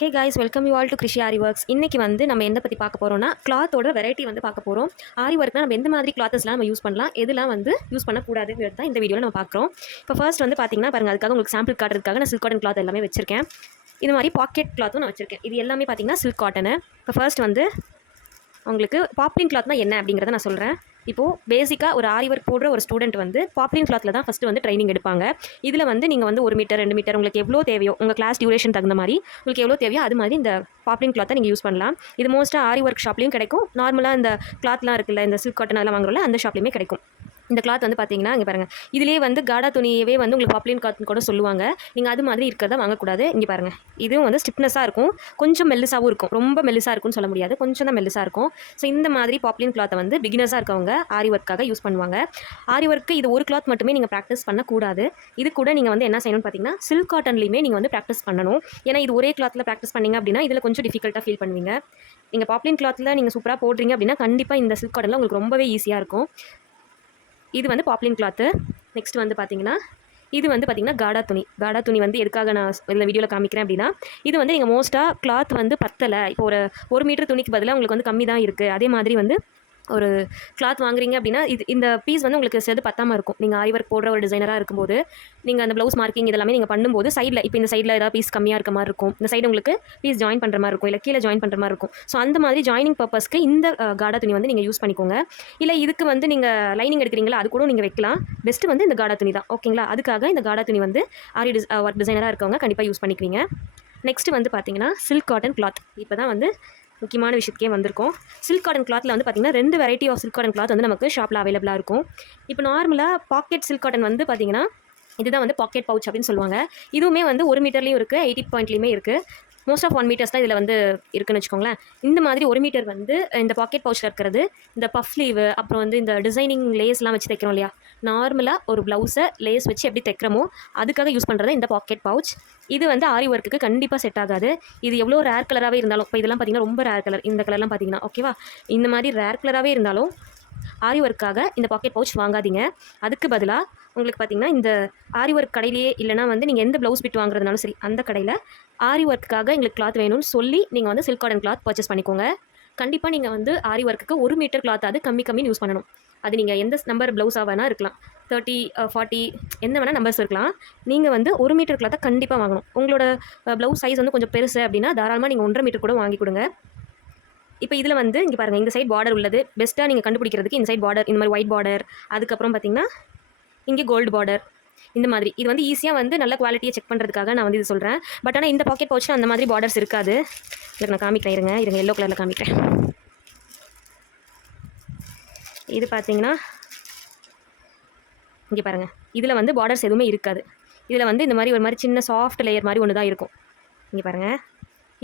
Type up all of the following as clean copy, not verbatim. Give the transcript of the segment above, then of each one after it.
Hey guys, welcome you all to Krishi aari works. இன்றைக்கி வந்து நம்ம எந்த பற்றி பார்க்க போகிறோம்னா, கிளாத்தோட வெரைட்டி வந்து பார்க்க போகிறோம். ஆரி ஒர்க்னா நம்ம எந்த மாதிரி கிளாத்தஸ்லாம் நம்ம யூஸ் பண்ணலாம், எதுலாம் வந்து யூஸ் பண்ணக்கூடாதுங்கிறது தான் இந்த வீடியோவில் நம்ம பார்க்குறோம். இப்போ ஃபர்ஸ்ட் வந்து பார்த்தீங்கன்னா பாருங்கள், அதுக்காக உங்களுக்கு சாம்பிள் காட்டுறதுக்காக நான் சில்க் காட்டன் கிளாத் எல்லாமே வச்சிருக்கேன். இது மாதிரி பாக்கெட் கிளாத்தும் நான் வச்சிருக்கேன். இது எல்லாமே பார்த்தீங்கன்னா சில்க் காட்டனு. இப்போ ஃபர்ஸ்ட் வந்து உங்களுக்கு பாப்ளின் கிளாத்னா என்ன அப்படிங்கிறத நான் சொல்கிறேன். இப்போது பேசிக்காக ஒரு ஆரி ஒர்க் போடுற ஒரு ஸ்டூடெண்ட் வந்து பாப்ளின் கிளாத்தில் தான் ஃபஸ்ட்டு வந்து ட்ரைனிங் எடுப்பாங்க. இதில் வந்து நீங்கள் வந்து 1 மீட்டர் 2 மீட்டர் உங்களுக்கு எவ்வளோ தேவையோ, உங்கள் கிளாஸ் டியூரேஷன் தகுந்த மாதிரி உங்களுக்கு எவ்வளோ தேவையோ அது மாதிரி இந்த பாப்ளின் கிளாத்தை நீங்கள் யூஸ் பண்ணலாம். இது மோஸ்ட்டாக ஆரி ஒர்க் ஷாப்லேயும் கிடைக்கும். நார்மலாக இந்த கிளாத்லாம் இருக்குல்ல, இந்த சில்க் காட்டன் அதெல்லாம் வாங்குறோம்ல, அந்த ஷாப்லேயுமே கிடைக்கும். இந்த கிளாத் வந்து பார்த்தீங்கன்னா இங்கே பாருங்கள், இதிலே வந்து காடா துணியவே வந்து உங்களுக்கு பாப்ளின் கிளாத்னு கூட சொல்லுவாங்க. நீங்கள் அது மாதிரி இருக்கிறத வாங்கக்கூடாது. இங்கே பாருங்கள், இதுவும் வந்து ஸ்டிப்னஸாக இருக்கும், கொஞ்சம் மெல்லிசாகவும் இருக்கும். ரொம்ப மெல்லிசாக இருக்கும்னு சொல்ல முடியாது, கொஞ்சம் தான் மெல்லிசாக இருக்கும். ஸோ இந்த மாதிரி பாப்ளின் கிளாத்தை வந்து பிகினர்ஸாக இருக்கவங்க ஆரி ஒர்க்காக யூஸ் பண்ணுவாங்க. ஆரி ஒர்க்கு இது ஒரு கிளாத் மட்டுமே நீங்கள் ப்ராக்டிஸ் பண்ணக்கூடாது. இது கூட நீங்கள் வந்து என்ன செய்யணும்னு பார்த்தீங்கன்னா, சில்க் காட்டன்லேயுமே நீங்கள் வந்து ப்ராக்டிஸ் பண்ணணும். ஏன்னா இது ஒரே கிளாத்தில் ப்ராக்டிஸ் பண்ணிங்க அப்படின்னா இதில் கொஞ்சம் டிஃபிகல்ட்டாக ஃபீல் பண்ணுவீங்க. நீங்கள் பாப்ளின் கிளாத்தில் நீங்கள் சூப்பராக போடுறீங்க அப்படின்னா கண்டிப்பாக இந்த சில்க் காட்டனில் உங்களுக்கு ரொம்பவே ஈஸியாக இருக்கும். இது வந்து பாப்ளின் கிளாத்து. நெக்ஸ்ட் வந்து பார்த்தீங்கன்னா, இது வந்து பார்த்தீங்கன்னா காடா துணி வந்து எதுக்காக நான் இந்த வீடியோவில் காமிக்கிறேன் அப்படின்னா, இது வந்து நீங்கள் மோஸ்ட்டாக கிளாத் வந்து பத்தலை, இப்போ ஒரு மீட்டர் துணிக்கு பதிலாக உங்களுக்கு வந்து கம்மி தான் இருக்குது. அதே மாதிரி வந்து ஒரு கிளாத் வாங்குறீங்க அப்படின்னா இந்த பீஸ் வந்து உங்களுக்கு சேர்த்து பத்தாமல் இருக்கும். நீங்கள் ஆரி ஒர்க் போடுற ஒரு டிசைனராக இருக்கும்போது நீங்கள் அந்த ப்ளவுஸ் மார்க்கிங் இதெல்லாமே நீங்கள் பண்ணும்போது சைடில் இப்போ இந்த சைடில் ஏதாவது பீஸ் கம்மியாக இருக்க மாதிரி இருக்கும், இந்த சைடு உங்களுக்கு பீஸ் ஜாயின் பண்ணுற மாதிரி இருக்கும், இல்லை கீழே ஜாயின் பண்ணுற மாதிரி இருக்கும். ஸோ அந்த மாதிரி ஜாயினிங் பர்பஸ்க்கு இந்த காடா துணி வந்து நீங்கள் யூஸ் பண்ணிக்கோங்க. இல்லை இதுக்கு வந்து நீங்கள் லைனிங் எடுக்கிறீங்களா, அது கூட நீங்கள் வைக்கலாம். பெஸ்ட்டு வந்து இந்த காடா துணி தான், ஓகேங்களா? அதுக்காக இந்த காடா துணி வந்து ஆரி ஒர்க் டிசைனராக இருக்கவங்க கண்டிப்பாக யூஸ் பண்ணிக்கிறீங்க. நெக்ஸ்ட் வந்து பார்த்தீங்கன்னா சில்க் காட்டன் கிளாத். இப்போ தான் வந்து முக்கியமான விஷயத்துக்கே வந்திருக்கும். சில்க் காட்டன் கிளாத்தில் வந்து பார்த்திங்கன்னா 2 variety of silk cotton cloth வந்து நமக்கு ஷாப்பில் அவைலபிளாக இருக்கும். இப்போ நார்மலாக பாக்கெட் சில்க் காட்டன் வந்து பார்த்திங்கன்னா இதுதான் வந்து பாக்கெட் பவுச் அப்படின்னு சொல்லுவாங்க. இதுவுமே வந்து 1 மீட்டர்லேயும் இருக்குது, 80 பாயிண்ட்லேயுமே இருக்குது. மோஸ்ட் ஆஃப் 1 மீட்டர்ஸ் தான் இதில் வந்து இருக்குன்னு வச்சுக்கோங்களேன். இந்த மாதிரி 1 மீட்டர் வந்து இந்த பாக்கெட் பவுச்சில் இருக்கிறது இந்த பஃப் ஸ்லீவு, அப்புறம் வந்து இந்த டிசைனிங் லேஸ்லாம் வச்சு தைக்கிறோம் இல்லையா, நார்மலாக ஒரு ப்ளவுஸை லேஸ் வச்சு எப்படி தைக்கிறோமோ அதுக்காக யூஸ் பண்ணுறது இந்த பாக்கெட் பவுச். இது வந்து ஆரி ஒர்க்குக்கு கண்டிப்பாக செட் ஆகாது. இது எவ்வளோ ரேர் கலராகவே இருந்தாலும், இப்போ இதெல்லாம் பார்த்திங்கன்னா ரொம்ப ரேர் கலர், இந்த கலர்லாம் பார்த்திங்கன்னா ஓகேவா, இந்த மாதிரி ரேர் கலராகவே இருந்தாலும் ஆரி ஒர்க்காக இந்த பாக்கெட் பவுச் வாங்காதீங்க. அதுக்கு பதிலாக உங்களுக்கு பார்த்திங்கன்னா இந்த ஆரி ஒர்க் கடையிலேயே, இல்லைனா வந்து நீங்கள் எந்த ப்ளவுஸ் பிட் வாங்குறதுனாலும் சரி, அந்த கடையில் ஆரி ஒர்க்குக்காக எங்களுக்கு கிளாத் வேணும்னு சொல்லி நீங்கள் வந்து சில்க் காட்டன் கிளாத் பர்ச்சேஸ் பண்ணிக்கோங்க. கண்டிப்பாக நீங்கள் வந்து ஆரி ஒர்க்குக்கு 1 மீட்டர் கிளாத் அது கம்மின்னு யூஸ் பண்ணணும். அது நீங்கள் எந்த நம்பர் ப்ளவுஸாக வேணால் இருக்கலாம், 30, 40 என்ன வேணால் நம்பர்ஸ் இருக்கலாம். நீங்கள் வந்து 1 மீட்டர் கிளாத்தை கண்டிப்பாக வாங்கணும். உங்களோட ப்ளவுஸ் சைஸ் வந்து கொஞ்சம் பெருசு அப்படின்னா தாராளமாக நீங்கள் 1.5 மீட்டர் கூட வாங்கி கொடுங்க. இப்போ இதில் வந்து இங்கே பாருங்கள், இந்த சைட் பார்டர் உள்ளது பெஸ்ட்டாக நீங்கள் கண்டுபிடிக்கிறதுக்கு இந்த சைட் பார்டர், இந்த மாதிரி ஒயிட் பார்டர், அதுக்கப்புறம் பார்த்திங்கன்னா இங்கே கோல்டு பார்டர், இந்த மாதிரி இது வந்து ஈஸியாக வந்து நல்ல குவாலிட்டியை செக் பண்ணுறதுக்காக நான் வந்து இது சொல்கிறேன். பட் ஆனால் இந்த பாக்கெட் பவுச்சில் அந்த மாதிரி பார்டர்ஸ் இருக்காது. இதுக்கு நான் காமிக்கிறேன், இருங்க எல்லோ கலரில் காமிக்கிறேன். இது பார்த்தீங்கன்னா இங்கே பாருங்கள், இதில் வந்து பார்டர்ஸ் எதுவுமே இருக்காது. இதில் வந்து இந்த மாதிரி ஒரு மாதிரி சின்ன சாஃப்ட் லேயர் மாதிரி ஒன்று தான் இருக்கும். இங்கே பாருங்கள்,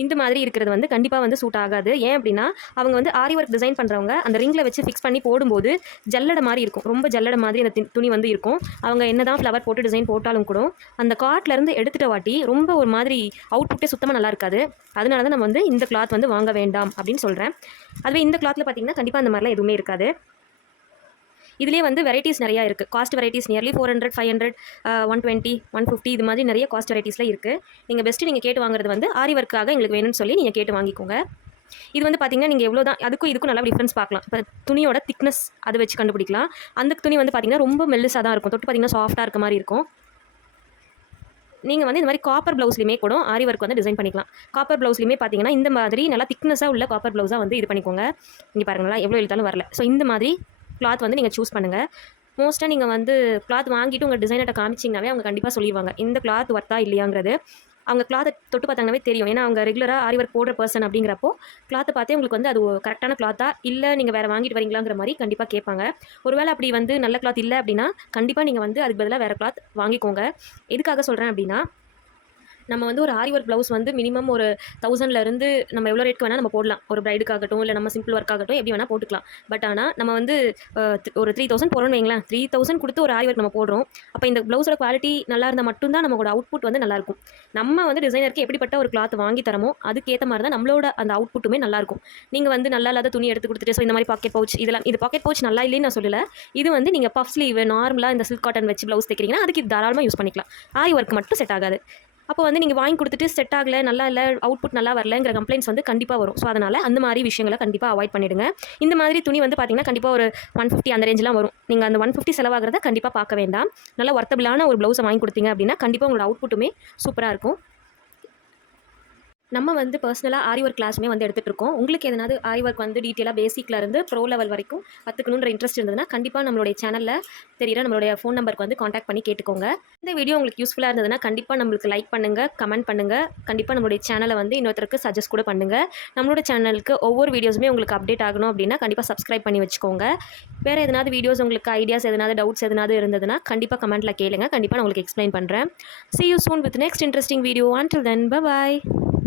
இந்த மாதிரி இருக்கிறது வந்து கண்டிப்பாக வந்து சூட் ஆகாது. ஏன் அப்படின்னா அவங்க வந்து ஆரி ஒர்க் டிசைன் பண்ணுறவங்க அந்த ரிங்கில் வச்சு ஃபிக்ஸ் பண்ணி போடும்போது ஜல்லடை மாதிரி இருக்கும், ரொம்ப ஜல்லடை மாதிரி அந்த துணி வந்து இருக்கும். அவங்க என்ன தான் ஃப்ளவர் போட்டு டிசைன் போட்டாலும் கூட அந்த கார்ட்லேருந்து எடுத்துகிட்ட வாட்டி ரொம்ப ஒரு மாதிரி அவுட்புட்டே சுத்தமாக நல்லா இருக்காது. அதனால தான் நம்ம வந்து இந்த கிளாத் வந்து வாங்க வேண்டாம் அப்படின்னு சொல்கிறேன். அதுவே இந்த கிளாத்தில் பார்த்திங்கன்னா கண்டிப்பாக அந்த மாதிரிலாம் எதுவுமே இருக்காது. இதுலேயே வந்து வெரைட்டிஸ் நிறையா இருக்குது. காஸ்ட் வெரைட்டிஸ் நியர்லி 400, 500, 120, 150 இது மாதிரி நிறைய காஸ்ட் வெரைட்டிஸில் இருக்குது. நீங்கள் பெஸ்ட்டு நீங்கள் கேட்டு வாங்குறது வந்து ஆரி ஒர்க்காக எங்களுக்கு வேணும்னு சொல்லி நீங்கள் கேட்டு வாங்கிக்கோங்க. இது வந்து பார்த்திங்கன்னா நீங்கள் எவ்வளோ தான் இதுக்கும் நல்லா டிஃப்ரென்ஸ் பார்க்கலாம். இப்போ துணியோட திக்னஸ் அதை வச்சு கண்டுபிடிக்கலாம். அந்த துணி வந்து பார்த்திங்கன்னா ரொம்ப மெல்லிசாக தான் இருக்கும், தொட்டு பார்த்திங்கன்னா சாஃப்ட்டாக இருக்க மாதிரி இருக்கும். நீங்கள் வந்து இந்த மாதிரி காப்பர் ப்ளவுஸ்லையுமே கூட ஆரி ஒர்க் வந்து டிசைன் பண்ணிக்கலாம். காப்பர் ப்ளவுஸ்லையுமே பார்த்திங்கன்னா இந்த மாதிரி நல்லா திக்னஸாக உள்ள காப்பர் ப்ளவுஸாக வந்து இது பண்ணிக்கோங்க. இங்கே பாருங்களா எவ்வளோ இழுத்தாலும் வரல. ஸோ இந்த மாதிரி கிளாத் வந்து நீங்கள் சூஸ் பண்ணுங்கள். மோஸ்ட்டாக நீங்கள் வந்து கிளாத் வாங்கிட்டு உங்கள் டிசைனர்கிட்ட காமிச்சிங்கனாவே அவங்க கண்டிப்பாக சொல்லிடுவாங்க இந்த கிளாத் ஒர்த்தா இல்லையாங்கிறது. அவங்க கிளாத்தை தொட்டு பார்த்தாங்கனாவே தெரியும். ஏன்னா அவங்க ரெகுலராக ஆரி ஒர்க் போடுற பர்சன் அப்படிங்கிறப்போ கிளாத்தை பார்த்தே உங்களுக்கு வந்து அது கரெக்டான கிளாத்தா இல்லை நீங்கள் வேறு வாங்கிட்டு வரீங்களாங்கிற மாதிரி கண்டிப்பாக கேட்பாங்க. ஒருவேளை அப்படி வந்து நல்ல கிளாத் இல்லை அப்படின்னா கண்டிப்பாக நீங்கள் வந்து அதுக்கு பதிலாக வேறு கிளாத் வாங்கிக்கோங்க. எதுக்காக சொல்கிறேன் அப்படின்னா, நம்ம வந்து ஒரு ஆரி ஒர்க் ப்ளவுஸ் வந்து மினிமம் ஒரு 1000லேருந்து நம்ம எவ்வளோ ரேட்க்கு வேணால் நம்ம போடலாம். ஒரு பிரைடுக்காகட்டும் இல்லை நம்ம சிம்பிள் ஒர்க் ஆகட்டும் எப்படி வேணால் போட்டுக்கலாம். பட் ஆனால் நம்ம வந்து ஒரு 3000 போகிறோன்னு வைங்களேன், 3000 கொடுத்து ஒரு ஆரி ஒர்க் நம்ம போடுறோம். அப்போ இந்த ப்ளவுஸோட குவாலிட்டி நல்லா இருந்தால் மட்டும்தான் நம்மளோட அவுட்புட் வந்து நல்லாயிருக்கும். நம்ம வந்து டிசைனருக்கு எப்படிப்பட்ட ஒரு கிளாத் வாங்கி தரமோ அதுக்கேற்ற மாதிரி தான் நம்மளோட அந்த அவுட்புட்டுமே நல்லாயிருக்கும். நீங்கள் வந்து நல்லா இல்லாத துணி எடுத்து கொடுத்துட்டு ஸோ இந்த மாதிரி பாக்கெட் பவுச் இதெல்லாம், இது பாக்கெட் பவுச் நல்லா இல்லைன்னு நான் சொல்லலை. இது வந்து நீங்கள் பஃப் ஸ்லீவ் நார்மலாக இந்த சில்க் காட்டன் வச்சு ப்ளவுஸ் தைக்கிறீங்கன்னா அதுக்கு தாராளமாக யூஸ் பண்ணிக்கலாம். ஆரி ஒர்க் மட்டும் செட் ஆகாது. அப்போ வந்து நீங்கள் வாங்கி கொடுத்துட்டு செட் ஆகலை, நல்லா இல்லை, அவுட்புட் நல்லா வரலங்கிற கம்ப்ளைண்ட்ஸ் வந்து கண்டிப்பாக வரும். ஸோ அதனால் அந்த மாதிரி விஷயங்களை கண்டிப்பாக அவாய்ட் பண்ணிவிடுங்க. இந்த மாதிரி துணி வந்து பார்த்திங்கன்னா கண்டிப்பாக ஒரு 150 அந்த ரேஞ்செலாம் வரும். நீங்கள் அந்த 150 செலவாகிறத கண்டிப்பாக பார்க்க வேண்டாம். நல்லா ஒர்த்தபிளான ஒரு ப்ளவுஸை வாங்கி கொடுத்தீங்க அப்படின்னா கண்டிப்பாக உங்களோட அவுட்புட்டுமே சூப்பராக இருக்கும். நம்ம வந்து பர்சனலாக ஆரி ஒர்க் கிளாஸுமே வந்து எடுத்துகிட்டு இருக்கோம். உங்களுக்கு எதனாவது ஆரி ஒர்க் வந்து டீட்டெயிலாக பேசிக்ல இருந்து ப்ரோ லெவல் வரைக்கும் கற்றுக்கணுன்ற இன்ட்ரெஸ்ட் இருந்ததுன்னா கண்டிப்பாக நம்மளுடைய சேனலில் தெரியிற நம்மளுடைய ஃபோன் நம்பருக்கு வந்து காண்டாக்ட் பண்ணி கேட்டுக்கோங்க. இந்த வீடியோ உங்களுக்கு யூஸ்ஃபுல்லாக இருந்ததுன்னா கண்டிப்பாக நம்மளுக்கு லைக் பண்ணுங்கள், கமெண்ட் பண்ணுங்கள். கண்டிப்பாக நம்மளுடைய சேனலை வந்து இன்னொருத்தருக்கு சஜஸ்ட் கூட பண்ணுங்கள். நம்மளோட சேனலுக்கு ஒவ்வொரு வீடியோஸுமே உங்களுக்கு அப்டேட் ஆகணும் அப்படின்னா கண்டிப்பாக சப்ஸ்கிரைப் பண்ணி வச்சுக்கோங்க. வேறு எதனாவது வீடியோஸ் உங்களுக்கு ஐடியாஸ் எதனாவது டவுட்ஸ் எதனாவது இருந்ததுன்னா கண்டிப்பாக கமெண்ட்டில் கேளுங்க. கண்டிப்பாக நான் உங்களுக்கு எக்ஸ்பிளைன் பண்ணுறேன். See you soon with next interesting video. Until then, bye bye.